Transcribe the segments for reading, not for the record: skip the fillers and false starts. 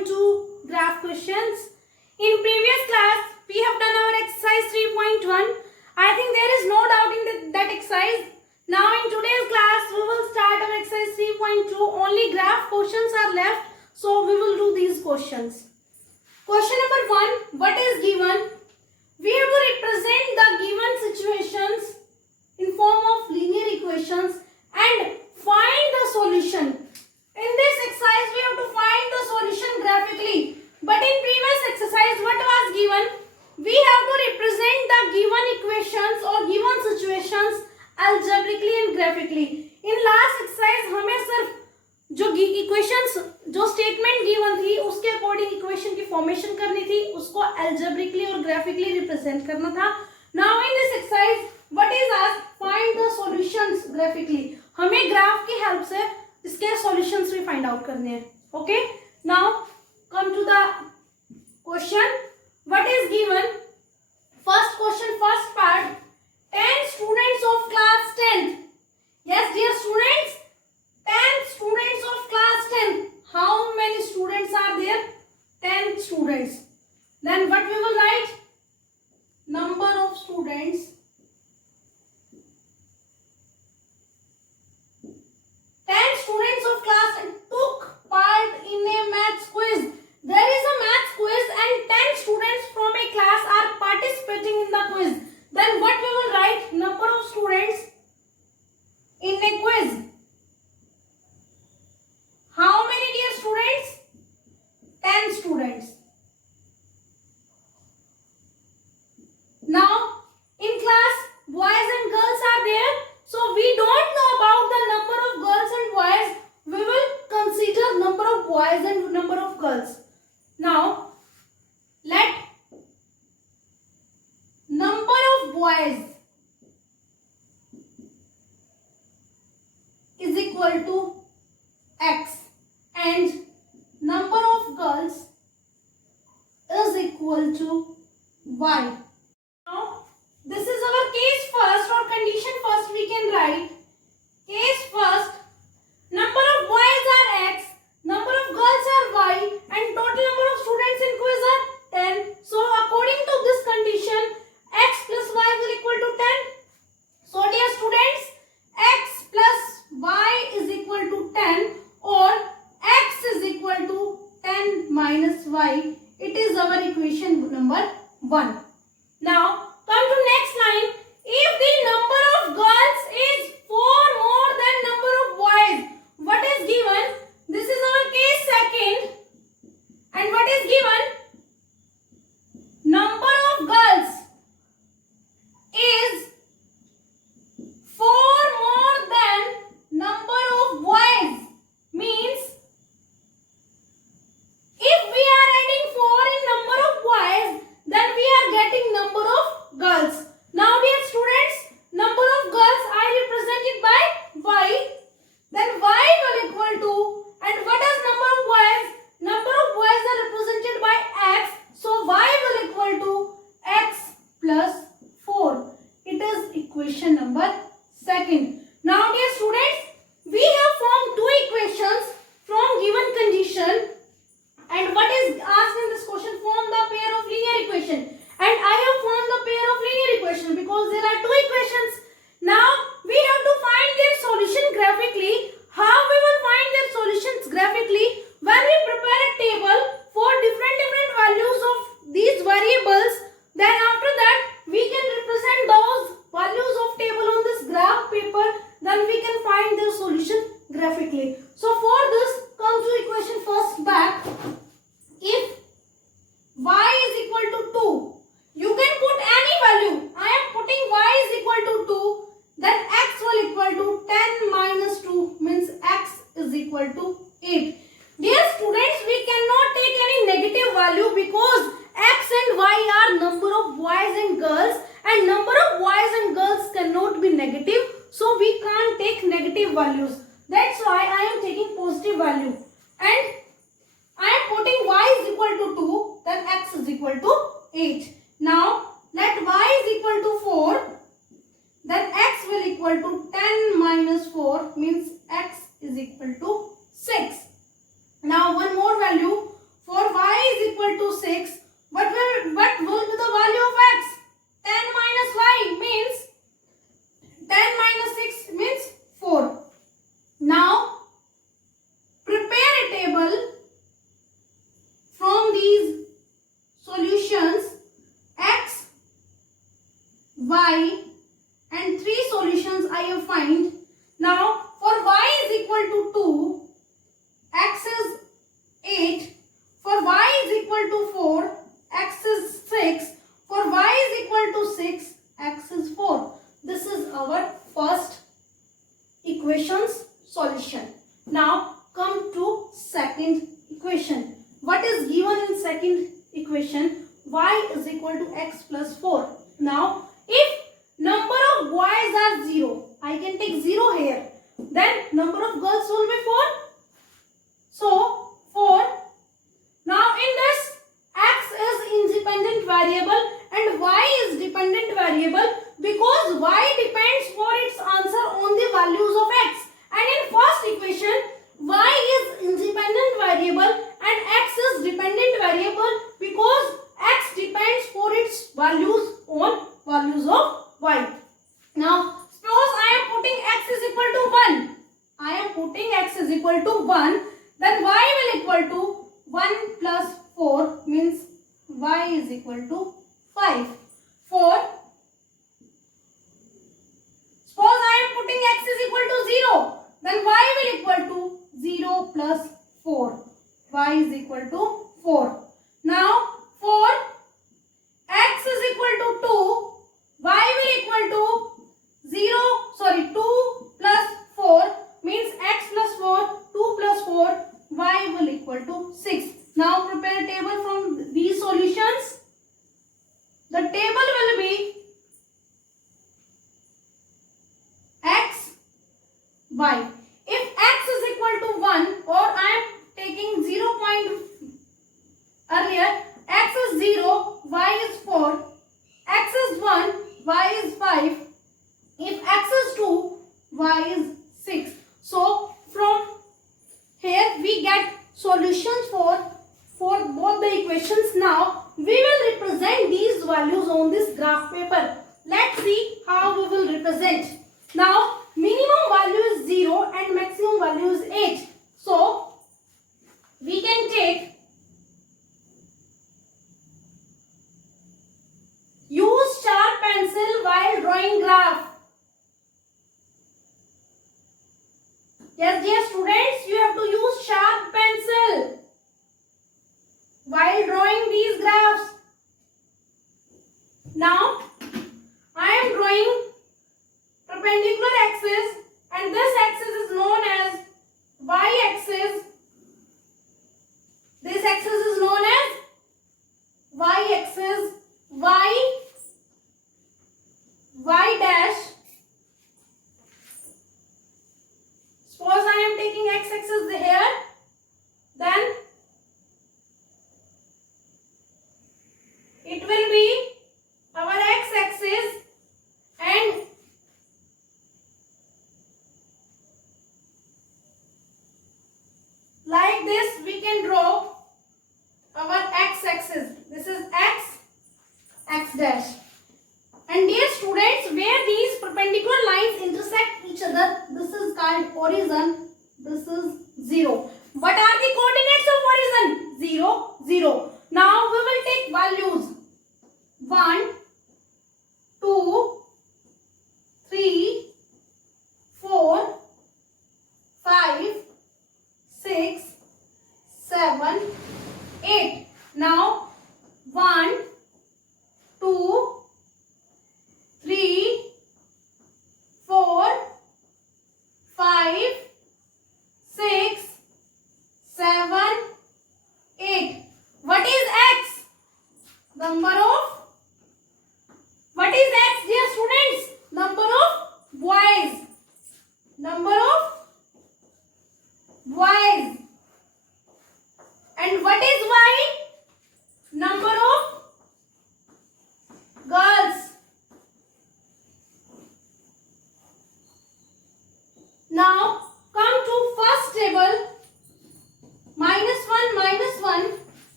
3.2 graph questions. In previous class, we have done our exercise 3.1. I think there is no doubt in that exercise. Now in today's class, we will start our exercise 3.2. Only graph questions are left. So we will do these questions. Question number 1. What is given? We have to represent the given situations in form of linear equations and find the solution. In this exercise, we have to find the solution graphically. But in previous exercise, what was given? We have to represent the given equations or given situations algebraically and graphically. In last exercise, हमें सिर्फ जो equations, जो statement given थी, उसके according equation की formation करनी थी, उसको algebraically और graphically represent करना था. Now in this exercise, what is asked? Find the solutions graphically. हमें graph की help से इसके solutions भी find out करने हैं. Okay? Now come to the question. What is given? First question, first part. 10 students of class 10th. Yes, dear students. 10 students of class 10th. How many students are there? 10 students. Then what we will write? Number of students. 10 students of class 10 took part in a maths quiz. There is a maths quiz and 10 students from a class are participating in the quiz. Then what we will write? Number of students in a quiz. How many, dear students? 10 students. Now, in class, boys and girls are there. So, we don't know about the number of girls and boys. We will consider number of boys and number of girls. Now, let number of boys is equal to X and number of girls is equal to Y. Now, this is our case first or condition first we can write. Case first, number of boys are X, number of girls are Y and total number of students in quiz are 10. So, according to this condition, X plus Y will equal to 10. So, dear students, X plus Y is equal to 10 or X is equal to 10 minus Y. It is our equation number 1. Now, come to next line. If the number of girls is 4 more than number of boys, what is given? This is our case second. And what is given? Number of girls is 4 more than number of boys. Means if we are adding 4 in number of boys, then we are getting number of girls. Now dear students, number of girls I represent it by Y. Then Y will equal to, and what is number of boys? Number of boys are represented by X. So Y will equal to X plus 4. It is equation number second. Now dear students, we have formed two equations from given condition. And what is asked in this question? Form the pair of linear equation. And I have formed the pair of linear equation because there are two equations. Now we have to find their solution graphically. How we will find their solutions graphically? When we prepare a table for different values of these variables, then after that we can represent those values of table on this graph paper. Then we can find their solution graphically. So for this, come to equation first back. If Y is equal to 2, you can put any value. I am putting Y is equal to 2. Then X will equal to 10 minus 2 means X is equal to 8. Dear students, we cannot take any negative value because X and Y are number of boys and girls and number of boys and girls cannot be negative. So we can't take negative values. That's why I am taking positive value. And I am putting Y is equal to 2, then X is equal to 8. Now, let Y is equal to 4, then X will equal to 10 minus 4 means X is equal to 6. Now, one more value. For solution. Now come to second equation. What is given in second equation? Y is equal to x plus 4. Now if number of boys are 0, I can take 0 here. Then number of girls will be 4. So 4. Now in this, x is independent variable and y is dependent variable because y depends for its answer on the values of x. And in first equation, y is independent variable and x is dependent variable because x depends for its values on values of y. Now suppose I am putting x is equal to 1. I am putting x is equal to 1. Then y will equal to 1 plus 4 means y is equal to 5. 4. Suppose I am putting x is equal to 0. Then y will equal to 0 plus 4. Y is equal to 4. Now for x is equal to 2. Y will equal to 2 plus 4 means x plus 4. 2 plus 4. Y will equal to 6. Now prepare a table from these solutions. The table will be x, y. If x is equal to 1 or I am taking 0 point earlier, x is 0, y is 4, x is 1, y is 5. If x is 2, y is 6. So from here we get solutions for both the equations. Now we will represent these values on this graph paper. Let's see how we will represent. Now minimum value is 0 and maximum value is 8. So we can take use sharp pencil while drawing graph. Yes, dear students, you have to use sharp pencil while drawing these graphs. Now, I am drawing perpendicular axis and this axis is known as y-axis. This axis is known as y-axis, y dash. Suppose I am taking x-axis here, then it will be our x-axis and like this we can draw our x-axis. This is x dash. And dear students, where these perpendicular lines intersect each other, this is called origin. This is 0. What are the coordinates of origin? 0, 0. Now we will take values 1, 2, 3, 4, 5, 6, 7, 8. Now 1, 2, 3, 4, 5, 6, 7, 8. What is x? Number of. What is x, dear students? Number of boys. Number of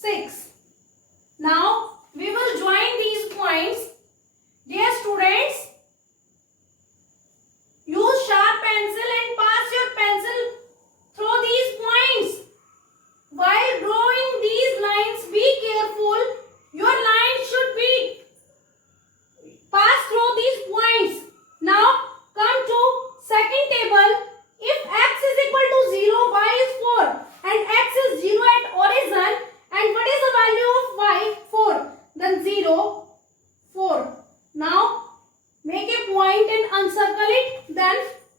6. Now we will join these points. Dear students, use sharp pencil and pass your pencil through these points. While drawing these lines, be careful. Your line should be passed through these points. Now come to second table. If x is equal to 0, y is 4 and x is 0 at origin, and what is the value of y? 4. Then 0, 4. Now make a point and encircle it. Then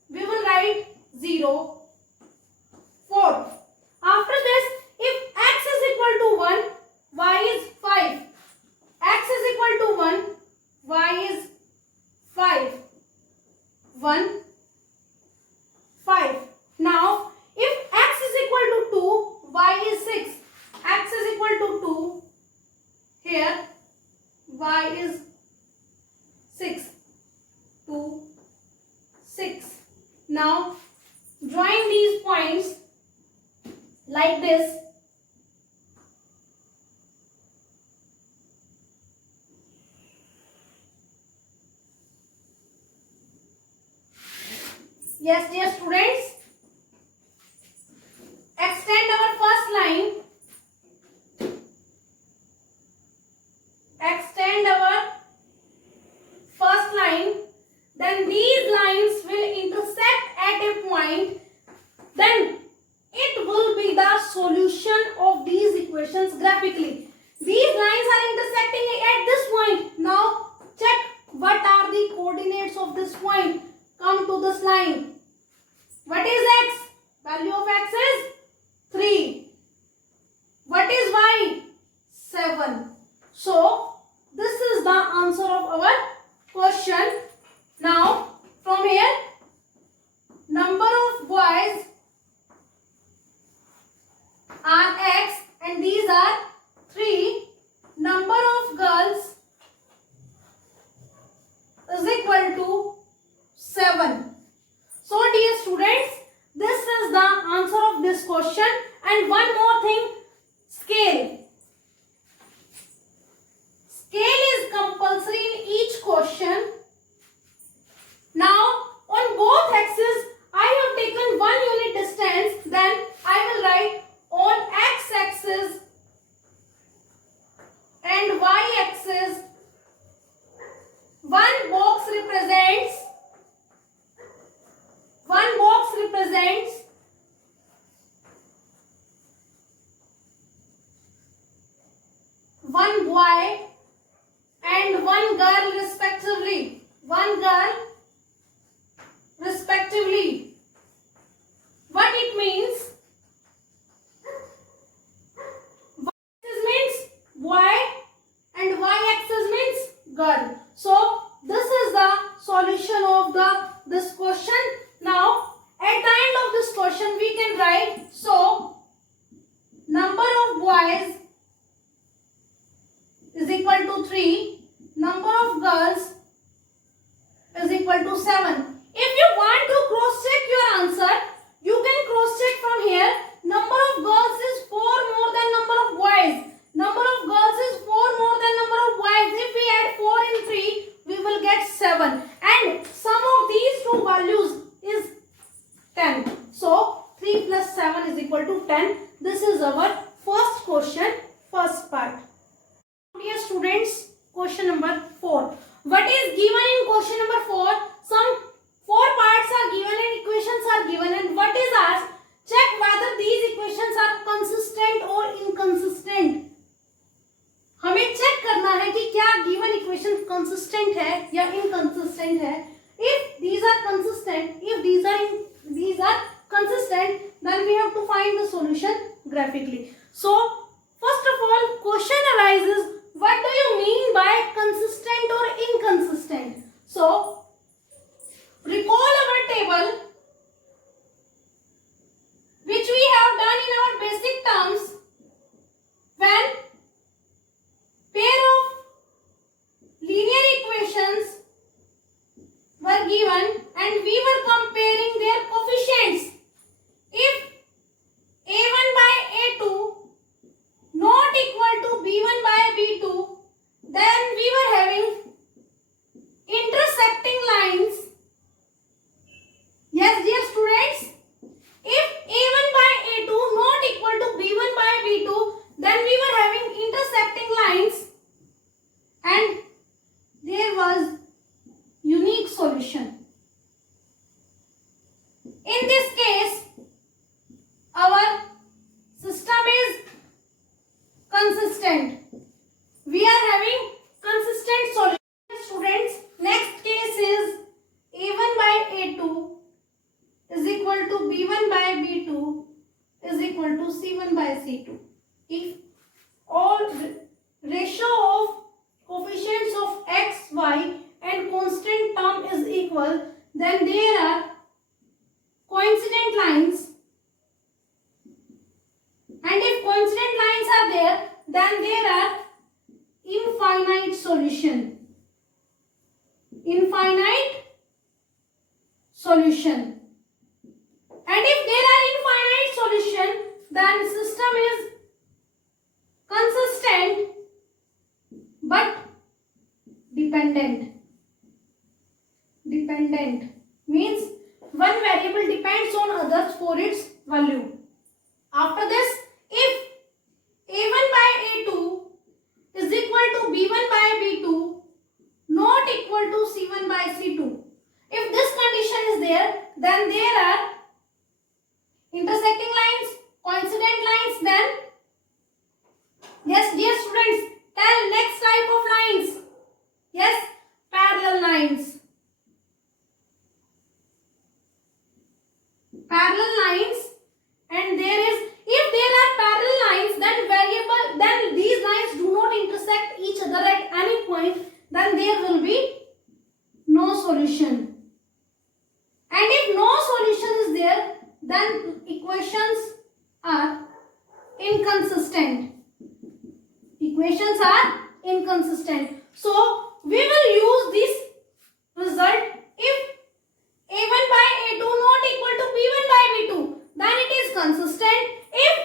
we will write 0, 4. After this, if x is equal to 1, y is 5. X is equal to 1, y is 5. 1, 5. Now, if x is equal to 2, y is 6. X is equal to 2. Here, y is 6. 2, 6. Now, join these points like this. Yes, dear students, extend our first line. Extend our first line. Then these lines will intersect at a point. Then it will be the solution of these equations graphically. These lines are intersecting at this point. Now check what are the coordinates of this point. Come to this line. What is x? Value of x is 3. What is y? 7. So this is the answer of our question. Now from here, number of boys are x and these are 3. Number of girls is equal to 7. So dear students, this is the answer of this question. And one more thing, scale. Scale is compulsory in each question. Now on both axes I have taken 1 unit distance. Then I will write on x axis and y axis, one box represents 1 boy and 1 girl respectively. 1 girl respectively. What it means? Y-axis means boy and y-axis means girl. So this is the solution of this question. Now at the end of this question we can write, so number of boys is equal to 3, number of girls is equal to 7. If you want to cross check your answer, you can cross check from here. Number of girls is 4 more than number of boys. Number of girls is 4 more than number of boys. If we add 4 in 3, we will get 7. And sum of these two values is 10. So 3 plus 7 is equal to 10. This is our first question, first part. Dear students, question number 4. What is given in question number 4? Some 4 parts are given and equations are given, and what is asked? Check whether these equations are consistent or inconsistent. हमें check करना है कि क्या given equation consistent है या inconsistent है. If these are consistent, if these are consistent, then we have to find the solution graphically. So first of all, question arises, what do you mean by consistent or inconsistent? So recall our table which we have done in our basic terms when pair of linear equations were given and we were comparing their coefficients. If a1 by a2 not equal B1 by B2, then we were having intersecting lines. Yes, dear students, if A1 by A2 not equal to B1 by B2, then we were having intersecting lines and there was unique solution. In this case, our system is consistent. We are having consistent solution. Students, next case is A1 by A2 is equal to B1 by B2 is equal to C1 by C2. If all ratio of coefficients of x, y and constant term is equal, then there are coincident lines, and if coincident lines are there, then there are infinite solution. Infinite solution. And if there are infinite solution, then system is consistent but dependent. Dependent means one variable depends on others for its value. After this, if A1 by A2 is equal to B1 by B2 not equal to C1 by C2, if this condition is there, then there are intersecting lines, coincident lines, then yes, dear students, tell next type of lines. Yes, parallel lines. Parallel lines, and there is, if there are parallel lines, then these lines do not intersect each other at any point, then there will be no solution. And if no solution is there, then equations are inconsistent. Equations are inconsistent. So we will use this result. If A1 by A2 not equal to B1 by B2, then it is consistent. If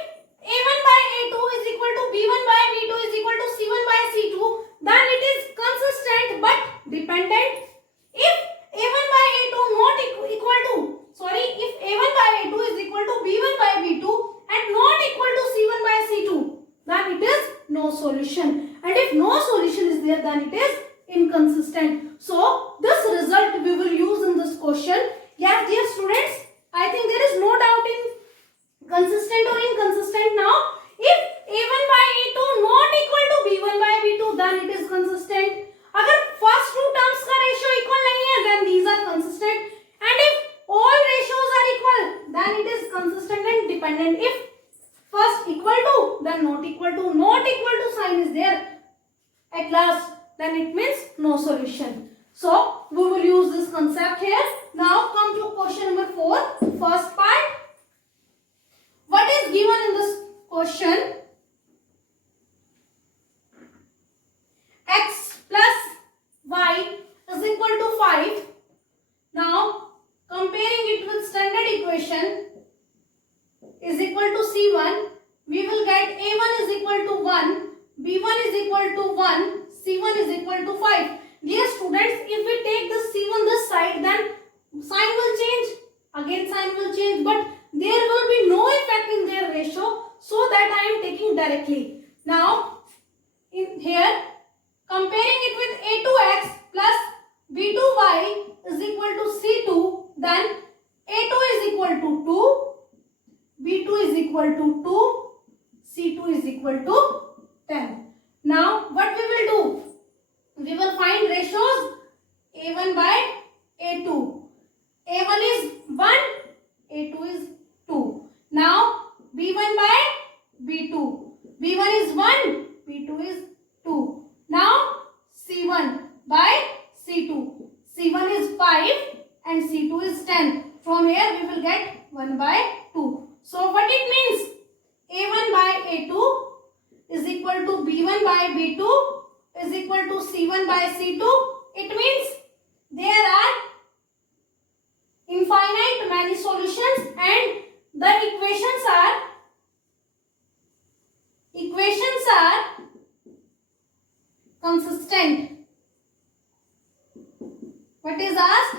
A1 by A2 is equal to B1 by B2 is equal to C1 by C2, then it is consistent but dependent. If A1 by A2 not equal to, if A1 by A2 is equal to B1 by B2 and not equal to C1 by C2, then it is no solution. And if no solution is there, then it is inconsistent. So this result we will use in this question. Yes, dear students, I think there is no doubt in consistent or inconsistent now. If A1 by A2 not equal to B1 by B2, then it is consistent. अगर first two terms का ratio equal नहीं है, then these are consistent. And if all ratios are equal, then it is consistent and dependent. If first equal to, then not equal to sign is there at last, then it means no solution. So we will use this concept here. Now come to question number 4, first part. What is given in this question? X plus y is equal to 5. Now comparing it with standard equation is equal to C1, we will get A1 is equal to 1, B1 is equal to 1, C1 is equal to 5. Dear students, if we take this C1 this side, then sign will change. Again sign will change, but there will be no effect in their ratio, so that I am taking directly. Now in here, comparing it with A2x plus B2y is equal to C2, then A2 is equal to 2, B2 is equal to 2, C2 is equal to 10. Now what we will do? We will find ratios A1 by A2. A1 is 1, A2 is 2. Now B1 by B2. B1 is 1, B2 is 2. Now C1 by C2. C1 is 5 and C2 is 10. From here we will get 1 by 2. So what it means? A1 by A2 is equal to B1 by B2 is equal to C1 by C2. It means there are infinite many solutions and the equations are consistent. What is asked?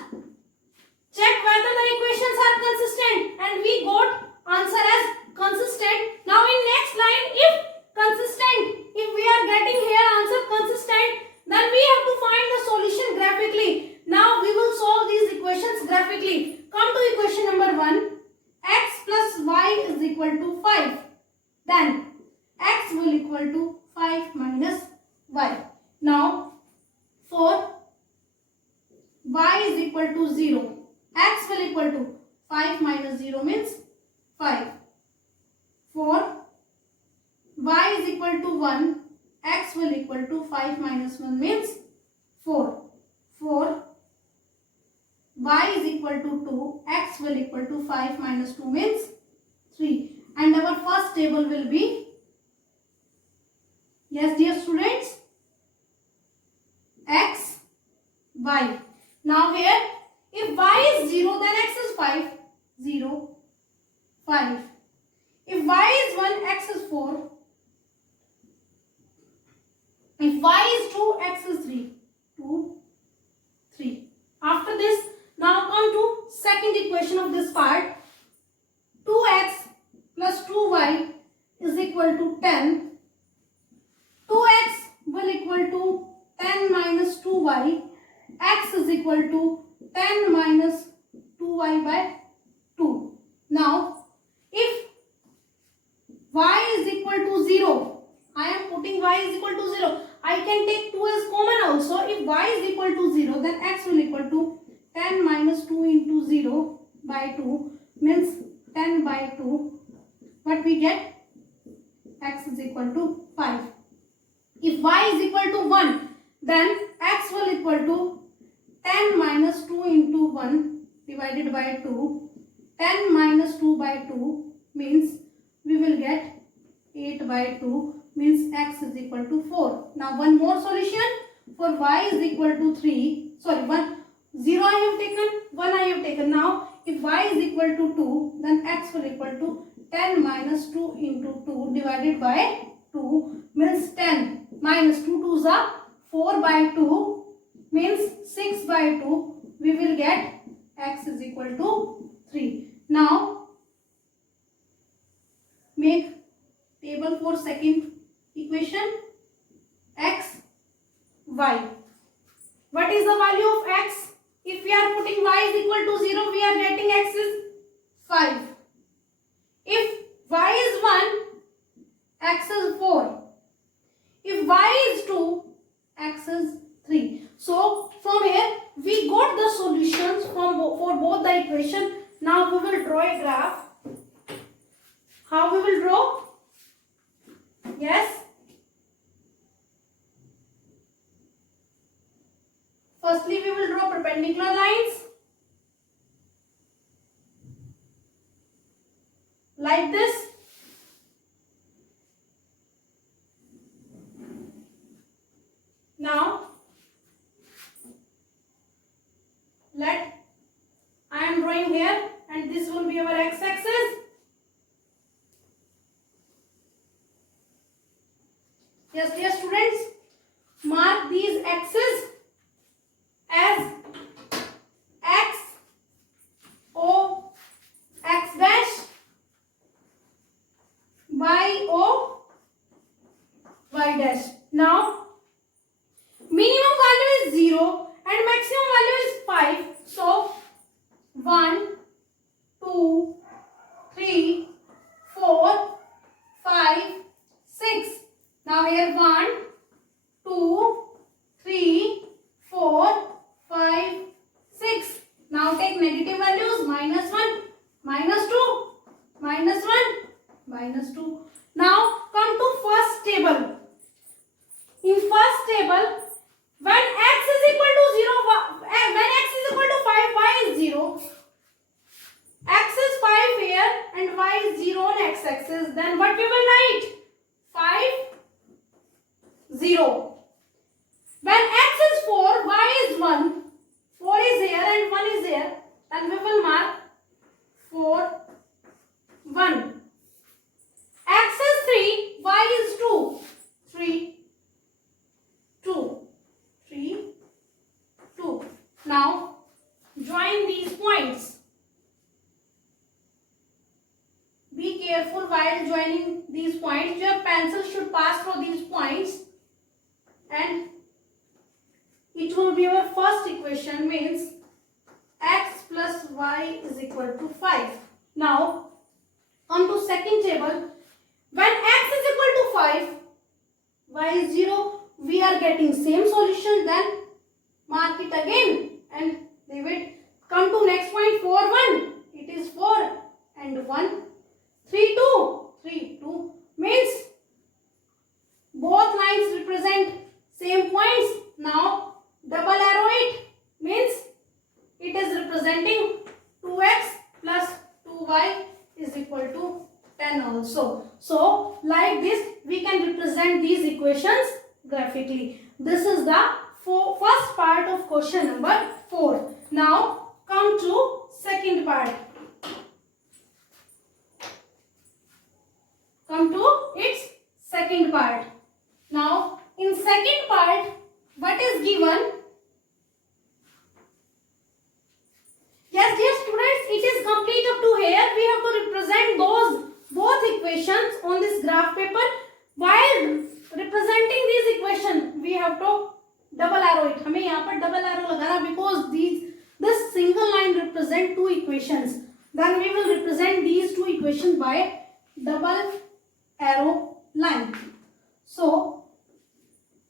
Check whether the equations are consistent, and we got answer as consistent. Now in next line, if consistent, if we are getting here answer consistent, then we have to find the solution graphically. Now we will solve these equations graphically. Come to equation number 1. X plus y is equal to 5. Then x will equal to 5 minus y. Now for y is equal to 0. X will equal to 5 minus 0 means 5. For y is equal to 1. X will equal to 5 minus 1 means 4. For y is equal to 2. X will equal to 5 minus 2 means 3. And our first table will be, yes dear students, x, y. Now here, if y is 0, then x is 5. 0, 5. If y is 1, x is 4. If y is 2, x is 3. 2, 3. After this, now come to second equation of this part. 2x plus 2y is equal to 10. 2x will equal to 10 minus 2y. X is equal to 10 minus 2y by 2. Now, if y is equal to 0, I am putting y is equal to 0. I can take 2 as common also. If y is equal to 0, then x will equal to 10 minus 2 into 0 by 2 means 10 by 2. What we get? X is equal to 5. If y is equal to 1, then x will equal to 10 minus 2 into 1 divided by 2. 10 minus 2 by 2 means we will get 8 by 2 means x is equal to 4. Now one more solution. For y is equal to 3. Sorry, 0 I have taken, 1 I have taken. Now if y is equal to 2, then x will equal to 10 minus 2 into 2 divided by 2 means 10 minus 2 2s are 4 by 2 means 6 by 2. We will get x is equal to 3. Now make table for second equation. X, y. What is the value of x? If we are putting y is equal to 0, we are getting x is 5. If y is 1, x is 4. If y is 2, x is 3. So from here we got the solutions for both the equation. Now we will draw a graph. How we will draw? Yes. Firstly, we will draw perpendicular lines like this. Now, I am drawing here, and this will be our x-axis. Yes, dear students, mark these axes as x, O, x dash, y, O, y dash. Now, minimum value is 0 and maximum value is 5. So, 1, 2, 3, 4, 5, 6. Now here 1, 2, 3, 4, 5, 6. Now take negative values, minus 1, minus 2, minus 1, minus 2. Now come to first table. In first table, when x is equal to 0, when x is equal to 5, y is 0. X is 5 here and y is 0 on x-axis. Then what we will write? 5, 0. When x is 4, y is 1. 4 is here and 1 is here. Then we will mark 4, 1. X is 3, y is 2. 3, 2. Now join these points. Be careful while joining these points. Your pencil should pass through these points and it will be your first equation, means x plus y is equal to 5. Now come to second table. When x is equal to 5, y is 0, we are getting same solution. Then mark it again and leave it. Come to next point, 4, 1. It is 4 and 1. 3, 2. 3, 2 means both lines represent same points. Now double arrow it, means it is representing 2x plus 2y is equal to 10 also. So like this we can represent these equations graphically. This is the first part of question number 4. Now come to second part. Come to its second part. Now in second part, what is given? Yes, dear students, it is complete up to here. We have to represent those both equations on this graph paper. While representing these equations, we have to double arrow it. हमें यहाँ पर double arrow लगाना, because this single line represent two equations. Then we will represent these two equations by double arrow line. So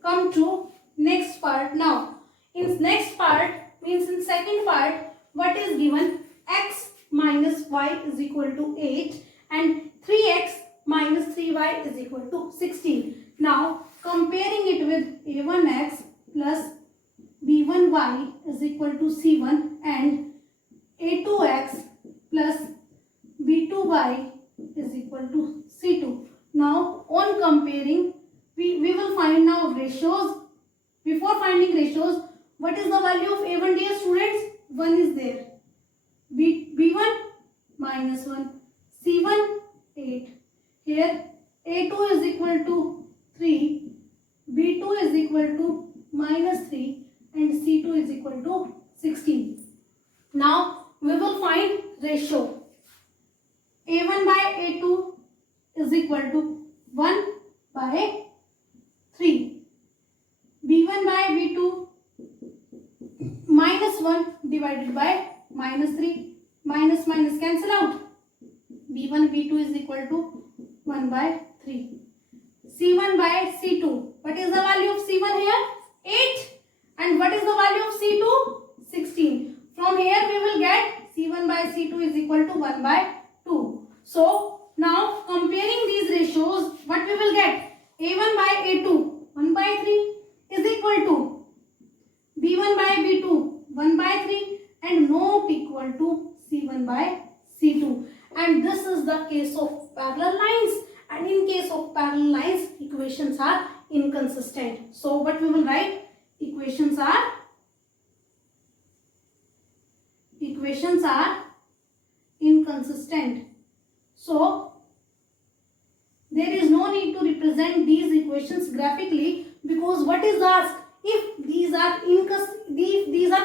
come to next part. Now in next part, means in second part, what is given? X minus y is equal to 8 and 3x minus 3y is equal to 16. Now comparing it with a1x plus b1y is equal to c1 and a2x plus b2y is equal to c2. Now on comparing, we will find now ratios. Before finding ratios, what is the value of a1, dear students? 1 is there. b1 minus 1, c1 8. Here a2 is equal to 3, b2 is equal to minus 3 and c2 is equal to 16. Now we will find ratio. a1 by a2 is equal to 1 by 3. b1 by b2 minus 1 divided by minus 3. Minus minus cancel out. b1 b2 is equal to 1 by 3. c1 by c2. What is the value of c1 here? 8. And what is the value of c2? 16. From here we will get c1 by c2 is equal to 1 by 2. So now comparing these ratios, what we will get? a1 by a2 1 by 3 is equal to b1 by b2 1 by 3 and not equal to c1 by c2. And this is the case of parallel lines, and in case of parallel lines equations are inconsistent. So what we will write? Equations are inconsistent. So there is no need to represent these equations graphically, because what is asked? If these are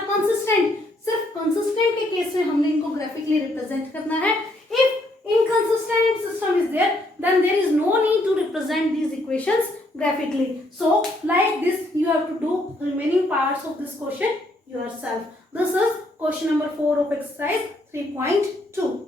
consistent, सिर्फ consistent के case में हमने इनको graphically represent करना है. If inconsistent system is there, then there is no need to represent these equations graphically. So like this you have to do remaining parts of this question yourself. This is question number 4 of exercise 3.2.